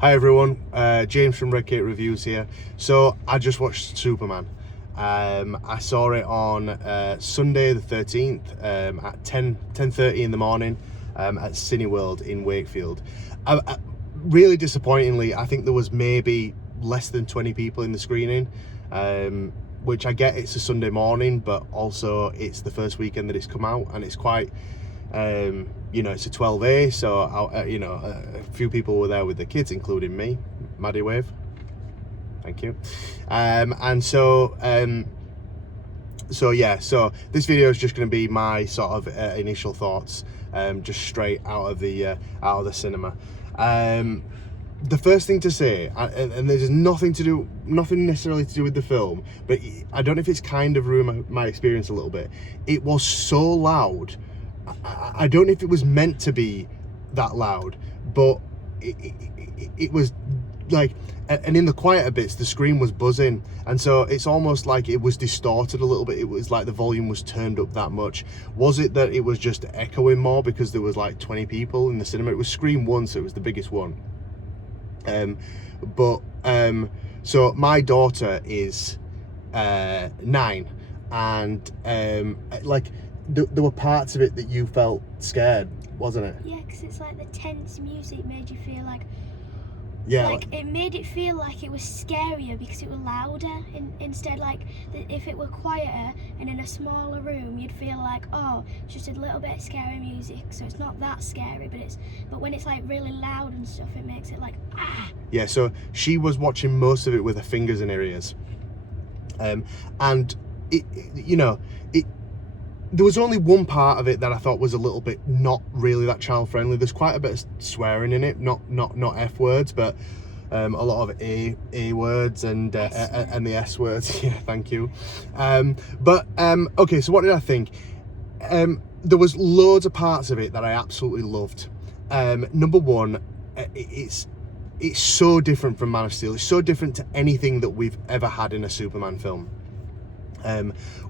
Hi everyone, James from Red Kate Reviews here. So I just watched Superman. I saw it on Sunday the 13th at 10:30 in the morning at Cineworld in Wakefield. Really disappointingly, I think there was maybe less than 20 people in the screening, which I get it's a Sunday morning, but also it's the first weekend that it's come out, and it's quite it's a 12A, so a few people were there with the kids, including me. Maddie wave, thank you. So this video is just going to be my sort of initial thoughts, just straight out of the cinema. The first thing to say, and there's nothing necessarily to do with the film, but I don't know if it's kind of ruined my experience a little bit. It was so loud. I don't know if it was meant to be that loud, but it was like, and in the quieter bits, the screen was buzzing, and so it's almost like it was distorted a little bit. It was like the volume was turned up that much. Was it that it was just echoing more because there was like 20 people in the cinema? It was Screen 1, so it was the biggest one. So my daughter is 9, and there were parts of it that you felt scared, wasn't it? Yeah, because it's like the tense music made you feel like... Yeah. Like, it made it feel like it was scarier because it was louder. Instead, like, if it were quieter and in a smaller room, you'd feel like, oh, it's just a little bit scary music, so it's not that scary, but when it's, like, really loud and stuff, it makes it like, ah! Yeah, so she was watching most of it with her fingers in her ears. And, there was only one part of it that I thought was a little bit not really that child friendly. There's quite a bit of swearing in it, not F words, but a lot of A words and the S words. Yeah, thank you. Okay, so what did I think? There was loads of parts of it that I absolutely loved. Number one, it's so different from Man of Steel. It's so different to anything that we've ever had in a Superman film,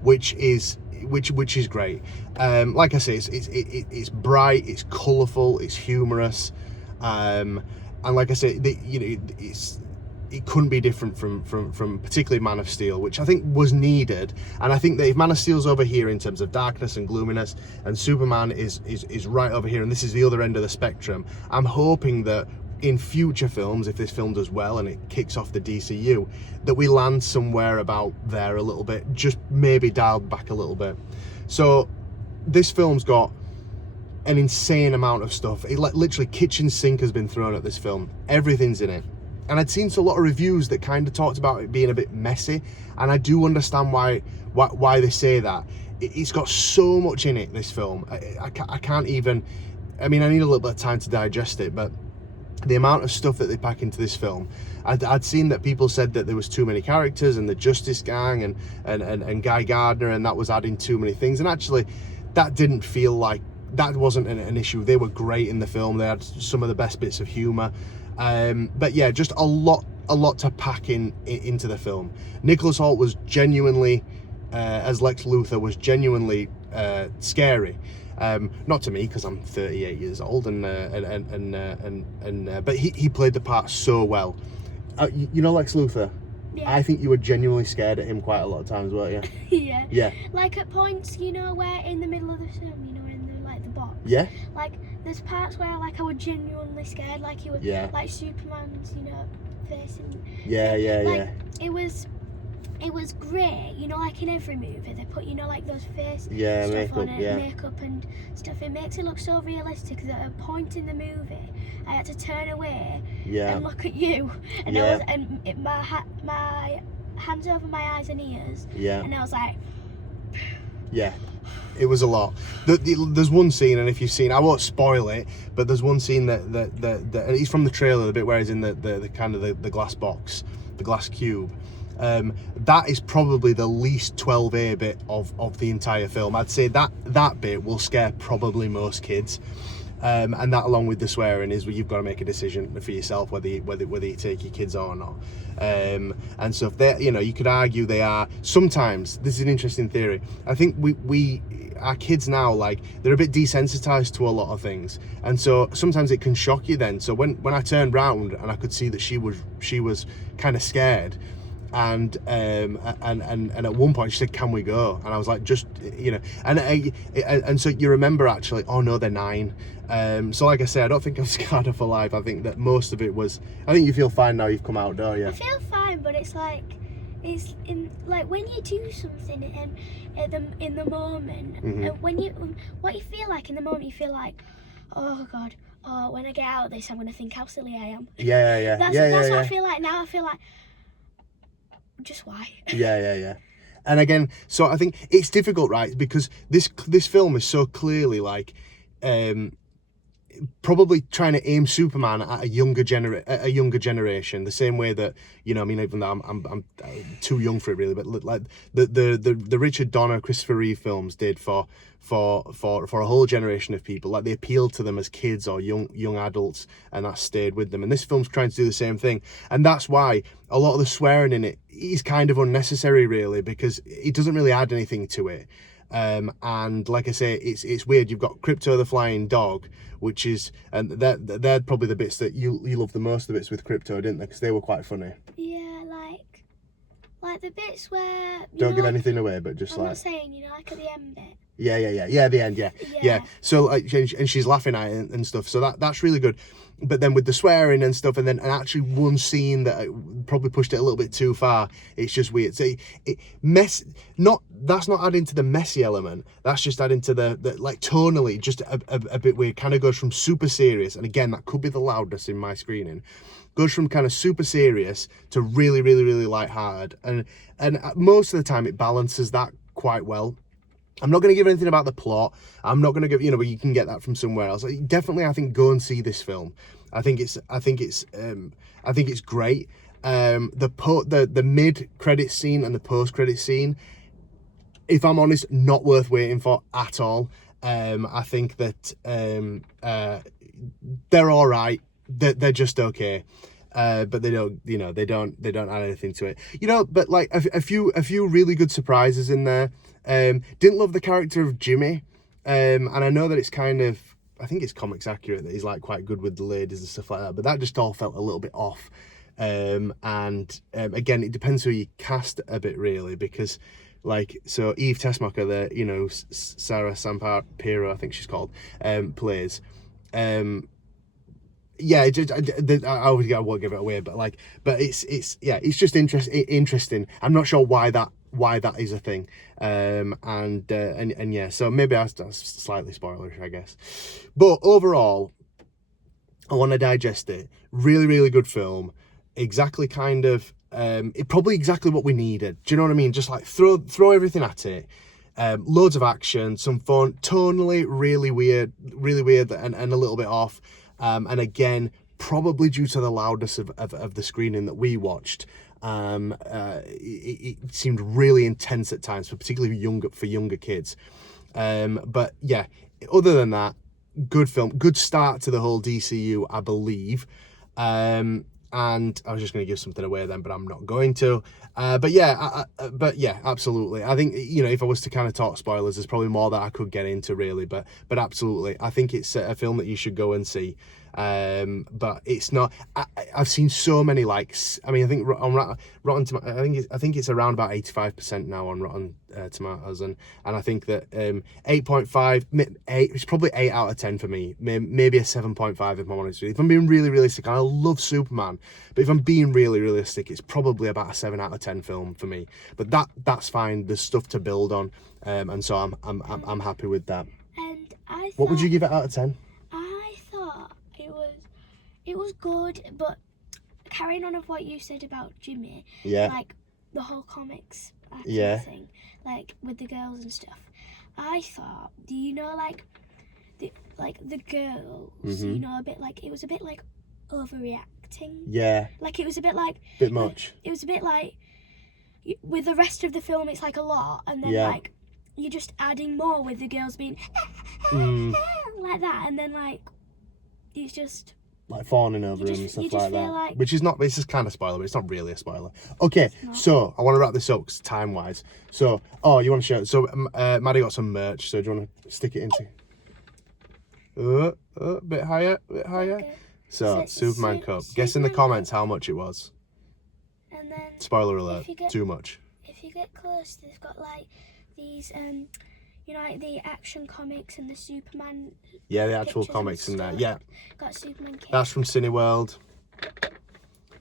which is great. Like I say, it's bright, it's colourful, it's humorous, and like I say, it couldn't be different from particularly Man of Steel, which I think was needed. And I think that if Man of Steel's over here in terms of darkness and gloominess, and Superman is right over here, and this is the other end of the spectrum, I'm hoping that in future films, if this film does well and it kicks off the DCU, that we land somewhere about there a little bit, just maybe dialed back a little bit. So this film's got an insane amount of stuff. Literally kitchen sink has been thrown at this film. Everything's in it. And I'd seen a lot of reviews that kind of talked about it being a bit messy, and I do understand why they say that. It's got so much in it, this film. I can't even, I mean, I need a little bit of time to digest it, but the amount of stuff that they pack into this film, I'd seen that people said that there was too many characters, and the Justice Gang and Guy Gardner, and that was adding too many things. And actually, that didn't feel like, that wasn't an issue. They were great in the film. They had some of the best bits of humour. But yeah, just a lot to pack into the film. Nicholas Hoult was genuinely, as Lex Luthor, was genuinely scary. Not to me, because I'm 38 years old, but he played the part so well. You know Lex Luthor? Yeah. I think you were genuinely scared at him quite a lot of times, weren't you? Yeah. Yeah. Like at points, where in the middle of the film, in the box. Yeah. Like there's parts where I was genuinely scared, like he was, like Superman's, facing. Yeah. It was great, like in every movie they put, like those face stuff makeup, on it, makeup and stuff. It makes it look so realistic that at a point in the movie I had to turn away and look at you, and my hands over my eyes and ears, and I was like, yeah, it was a lot. There's one scene, and if you've seen, I won't spoil it, but there's one scene that and it's from the trailer, the bit where he's in the kind of the glass box, the glass cube. That is probably the least 12A bit of the entire film. I'd say that bit will scare probably most kids. and that, along with the swearing, is where you've got to make a decision for yourself whether you take your kids or not. And so if they, you could argue they are sometimes. This is an interesting theory. I think our kids now, like, they're a bit desensitized to a lot of things, and so sometimes it can shock you then. So when I turned round and I could see that she was kind of scared, and at one point she said, "Can we go?" And I was like, just, and so you remember, actually, oh no, they're 9. So like I say, I don't think I'm scarred her for life. I think that most of it was, I think you feel fine now you've come out, don't you? I feel fine, but it's like, it's in, like, when you do something in the moment, what you feel like in the moment, you feel like, oh God, when I get out of this, I'm gonna think how silly I am. Yeah. That's what I feel like now. I feel like, just why? Yeah. And again, so I think it's difficult, right? Because this film is so clearly like, probably trying to aim Superman at a younger generation, the same way that, I mean, even though I'm too young for it really, but like the Richard Donner, Christopher Reeve films did for a whole generation of people. Like, they appealed to them as kids or young adults, and that stayed with them. And this film's trying to do the same thing, and that's why a lot of the swearing in it is kind of unnecessary, really, because it doesn't really add anything to it. And like I say, it's weird. You've got Crypto the Flying Dog, which is, and they're probably the bits that you love the most, the bits with Crypto, didn't they? Because they were quite funny. Yeah, like the bits where, don't give anything away, but just I'm not saying, like at the end bit. Yeah, the end, yeah. So like, and she's laughing at it and stuff. So that's really good. But then with the swearing and stuff, and actually one scene that probably pushed it a little bit too far, it's just weird. So that's not adding to the messy element. That's just adding to the like, tonally, just a bit weird. Kind of goes from super serious, and again, that could be the loudness in my screening. Goes from kind of super serious to really, really, really lighthearted, and most of the time it balances that quite well. I'm not going to give anything about the plot. I'm not going to give, but you can get that from somewhere else. Definitely, I think, go and see this film. I think it's great. The mid-credit scene and the post-credit scene, if I'm honest, not worth waiting for at all. I think that they're all right. They're just okay. But they don't add anything to it. But like a few really good surprises in there. Didn't love the character of Jimmy, and I know that it's kind of, I think it's comics accurate that he's like quite good with the ladies and stuff like that, but that just all felt a little bit off. And again, it depends who you cast a bit, really, because like, so Eve Tessmacher, Sarah Sampiro, I think she's called, plays. Yeah, I won't give it away, but it's just interesting. I'm not sure why that is a thing, and yeah, so maybe that's slightly spoilerish, I guess. But overall, I want to digest it. Really, really good film. Exactly, kind of, probably exactly what we needed. Do you know what I mean? Just like throw everything at it. Loads of action, some fun, tonally really weird, and a little bit off. And again, probably due to the loudness of the screening that we watched, it seemed really intense at times, particularly for younger kids. But yeah, other than that, good film, good start to the whole DCU, I believe. And I was just going to give something away then, but I'm not going to. But yeah, absolutely. I think, if I was to kind of talk spoilers, there's probably more that I could get into, really. But absolutely, I think it's a film that you should go and see. But it's not. I've seen so many likes. I mean, I think on Rotten Tomatoes, I think it's around about 85% now on Rotten Tomatoes, and I think that 8.5, it's probably 8 out of 10 for me. Maybe a 7.5 if I'm honest with you. If I'm being really realistic, I love Superman, but if I'm being really realistic, it's probably about a 7 out of 10 film for me. But that's fine. There's stuff to build on, and so I'm happy with that. And what would you give it out of 10? I thought it was good, but carrying on of what you said about Jimmy, like the whole comics thing, like with the girls and stuff, I thought, like the girls, a bit like, it was a bit like overreacting. Yeah. Like it was a bit like, bit much. It was a bit like, with the rest of the film, it's like a lot, and then like, you're just adding more with the girls being like that, and then like it's just like fawning over him and you stuff just like feel that. like- Which is not, it's just kind of spoiler, but it's not really a spoiler. Okay, not. so I want to wrap this up time wise. So, oh, you want to show it? So, Maddie got some merch. So, do you want to stick it into? A bit higher, Okay. So, Superman cup. Guess in the Superman comments how much it was. And then Spoiler alert. if you get- Too much. if you get close, they've got like these you know, like the Action Comics and the Superman. Yeah, the actual pictures and comics in there. stuff. Yeah, Got Superman kit. that's from Cineworld.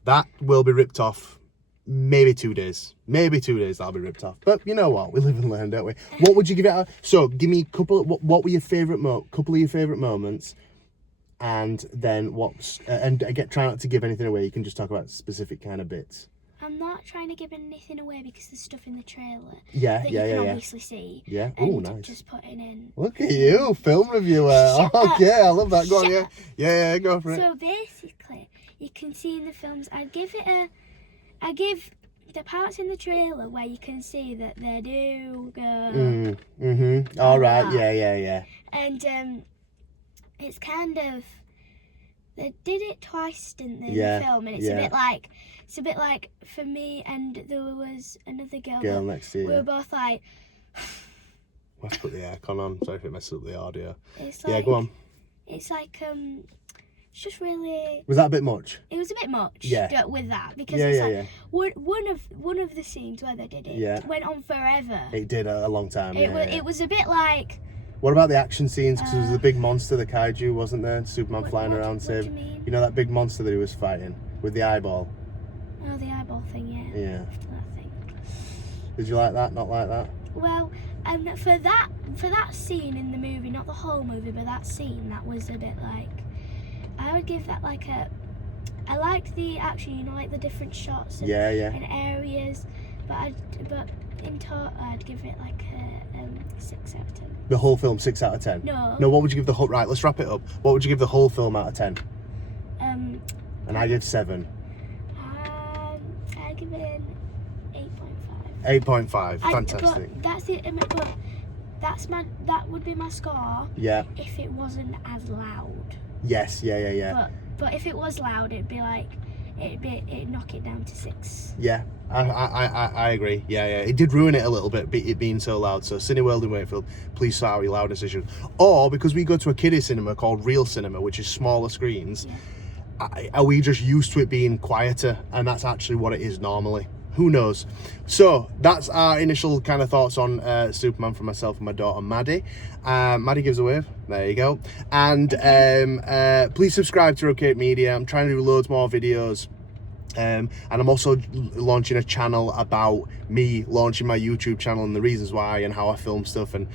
That will be ripped off. Maybe 2 days. Maybe 2 days that'll be ripped off. But you know what? We live and learn, don't we? What would you give it? So give me a couple. What were your favourite couple of your favourite moments? And then what's try not to give anything away. You can just talk about specific kind of bits. I'm not trying to give anything away because there's stuff in the trailer Yeah, that yeah, you can yeah. obviously see. Yeah. And Oh, nice. just putting in. Look at you, film reviewer. Shut up. Okay, I love that. Go on, Shut yeah. Yeah, go for it. So basically, you can see in the films. I give the parts in the trailer where you can see that they do go. All right. Ah. Yeah. And it's kind of, they did it twice, didn't they, in Yeah, the film? And it's a bit like for me, and there was another girl that next to you. we were both like, Let's put the aircon on. Sorry if it messes up the audio. it's Yeah, like, go on. it's like it's just really, Was that a bit much? it was a bit much. Yeah. With that, because Yeah, it's yeah, like yeah. one of the scenes where they did it Yeah. went on forever. It did a long time. Yeah. It was a bit like, What about the action scenes? Because there was a big monster, the kaiju, wasn't there? Superman flying around, what do you saving. mean? You know that big monster that he was fighting with the eyeball? Oh, the eyeball thing, yeah. Yeah. That thing. Did you like that? Not like that? Well, for that scene in the movie, not the whole movie, but that scene, that was a bit like, I would give that like I liked the action, you know, like the different shots and, Yeah. and areas, but in total, I'd give it like a 6 out of 10. The whole film, 6 out of 10? No. No, what would you give the whole... Right, let's wrap it up. What would you give the whole film out of 10? And I give 7. I'd give it an 8.5. 8.5. Fantastic. But that's it. But that would be my score Yeah. if it wasn't as loud. Yes. Yeah. But if it was loud, it'd knock it down to 6. Yeah. I agree. Yeah. It did ruin it a little bit, it being so loud. So Cineworld in Wakefield, please sort out your loudness issue. Or because we go to a kiddie cinema called Real Cinema, which is smaller screens, are we just used to it being quieter? And that's actually what it is normally. Who knows? So that's our initial kind of thoughts on Superman from myself and my daughter Maddie. Maddie gives a wave. There you go. And please subscribe to Rotate Media. I'm trying to do loads more videos. And I'm also launching a channel about me launching my YouTube channel and the reasons why and how I film stuff and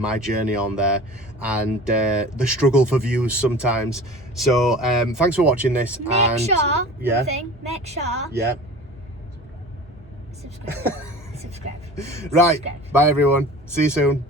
my journey on there and the struggle for views sometimes. So thanks for watching this. Make sure. Yeah. Subscribe. Right. Subscribe. Bye everyone. See you soon.